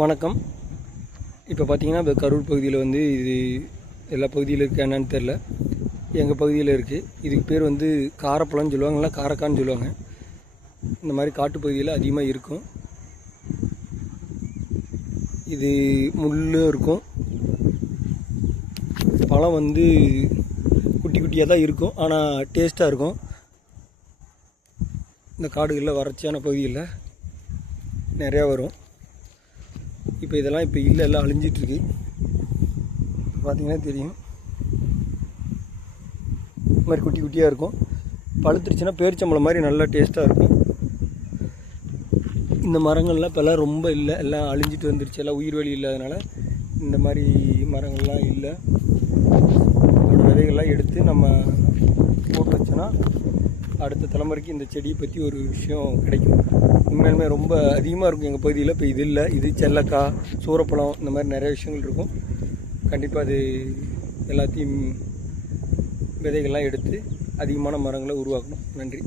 வணக்கம். இப்போ பார்த்தீங்கன்னா, இப்போ கரூர் பகுதியில் வந்து இது எல்லா பகுதியில் இருக்கா என்னன்னு தெரில. எங்கள் பகுதியில் இருக்குது. இதுக்கு பேர் வந்து காரப்பழம்னு சொல்லுவாங்க, இல்லை காரக்கான்னு சொல்லுவாங்க. இந்த மாதிரி காட்டுப்பகுதியில் அதிகமாக இருக்கும். இது முள்ளும் இருக்கும். பழம் வந்து குட்டி குட்டியாக தான் இருக்கும், ஆனால் டேஸ்ட்டாக இருக்கும். இந்த காடுகளில் வறட்சியான பகுதியில் நிறையா வரும். இப்போ இதெல்லாம் இப்போ இல்லை, எல்லாம் அழிஞ்சிட்ருக்கு. பார்த்தீங்கன்னா தெரியும், இந்த மாதிரி குட்டி குட்டியாக இருக்கும். பழுத்துருச்சுன்னா பேரிச்சம்பழம் மாதிரி நல்லா டேஸ்ட்டாக இருக்கும். இந்த மரங்கள்லாம் இப்போல்லாம் ரொம்ப இல்லை, எல்லாம் அழிஞ்சிட்டு வந்துருச்சு. எல்லாம் உயிர் வழி இல்லாதனால இந்த மாதிரி மரங்கள்லாம் இல்லை. அதோட விதைகள்லாம் எடுத்து நம்ம போட்டு வச்சோன்னா அடுத்த தலைமுறைக்கு இந்த செடியை பற்றி ஒரு விஷயம் கிடைக்கும். உண்மையிலுமே ரொம்ப அதிகமாக இருக்கும் எங்கள் பகுதியில். இப்போ இது இல்லை, இது செல்லக்காய், சூரப்பழம், இந்த மாதிரி நிறைய விஷயங்கள் இருக்கும். கண்டிப்பாக அது எல்லாத்தையும் விதைகள்லாம் எடுத்து அதிகமான மரங்களை உருவாக்கணும். நன்றி.